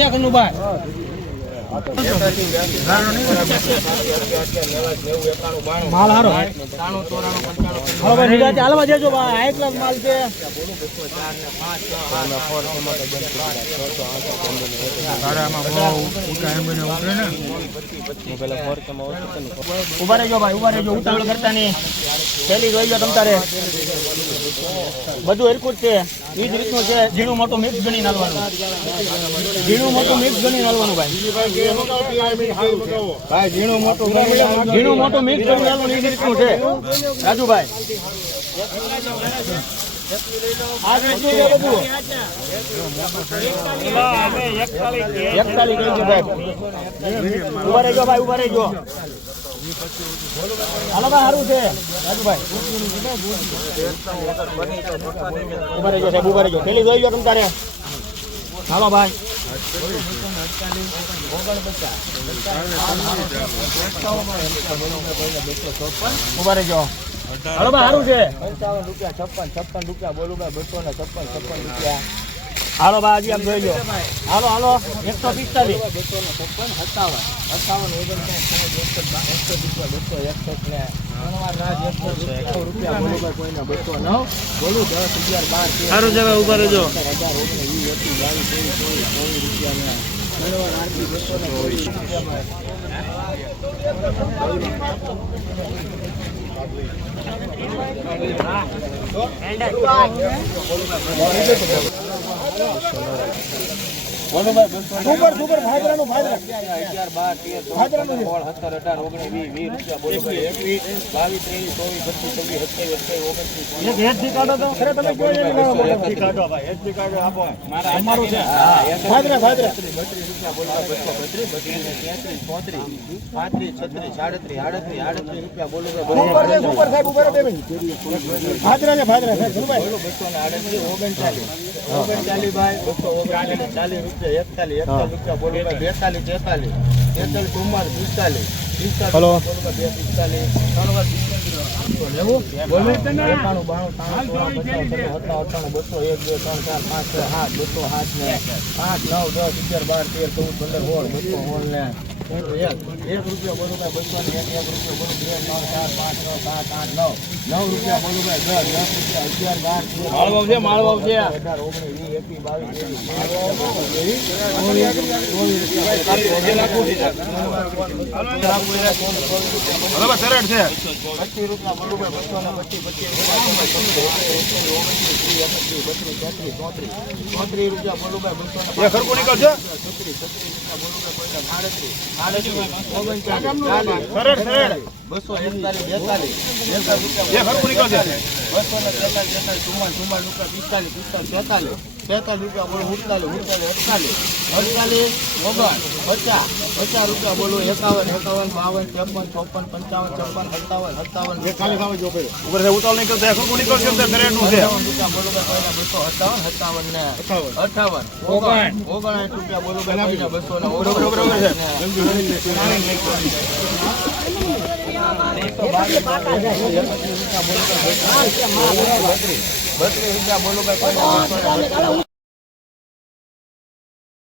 છે કનુભાઈ માલ હારો હાલવા જજો હાઈ ક્લાસ માલ છે ઉભા રહેજો ભાઈ ઉભા રહેજો ઉતાવળ કરતા નહીં પેલી જોઈ લો તમ તારે બધું હરખું જ છે એ જ રીતનું છે ઝીણું મોટું મિક્સ ગણી નાલવાનું ઝીણું મોટું મિક્સ ગણી નાલવાનું ભાઈ ઝીણું મોટું મિક્સ ગણી નાલવાનું એ જ રીતનું છે રાજુભાઈ આ રીતનું છે બધું 41 કહી દો સાહેબ ઉભા રહેજો ભાઈ ઉભા રહેજો હાલો ભાઈ સારું છે રાજુભાઈ ઉભા રહેજો સાહેબ ઉભા રહેજો પેલી જોઈ લો તમ તારે હાલો ભાઈ ઉભા રહેજો હાલો ભાઈ સારું છે 55 રૂપિયા બોલું ભાઈ 256 રૂપિયા હાલો ભાઈ હજી આમ જોઈ લો હાલો હાલો 145 સારું છે ઉભા રહેજો સુપર સુપર ફાયદરાનું ફાયદરા 11 12 13 14 17 18 19 20 22 23 24 25 26 27 28 29 એક હેડ થી કાઢો તો ખરે તમે કોઈ નહીં કાઢો હેડ થી કાઢો ભાઈ હેડ થી કાઢો આપો મારા અમારું છે ફાયદરા ફાયદરા 32 રૂપિયા બોલવા 32 33 34 35 36 રૂપિયા બોલવા સુપર સાહેબ ઉપર બે મિનિટ ફાયદરા ને ફાયદરા સાહેબ ભાઈ 238 39 ભાઈ 239 રૂપિયા 41 રૂપિયા બોલો ભાઈ 42 43 44 હેલો લેવું બોલો 91 92 5 9 10 11 12 13 14 15 16 1 રૂપિયા બોલો ભાઈ 1 રૂપિયા બોલો 2 3 4 5 6 7 8 9 9 રૂપિયા બોલો ભાઈ 10 10 રૂપિયા 11 12 માળવાવ છે 18 રૂપિયા બોલો 48 50 રૂપિયા બોલો 51 52 53 54 55 56 57 58 59 90 રૂપિયા બોલો 200 રૂપિયા બોલો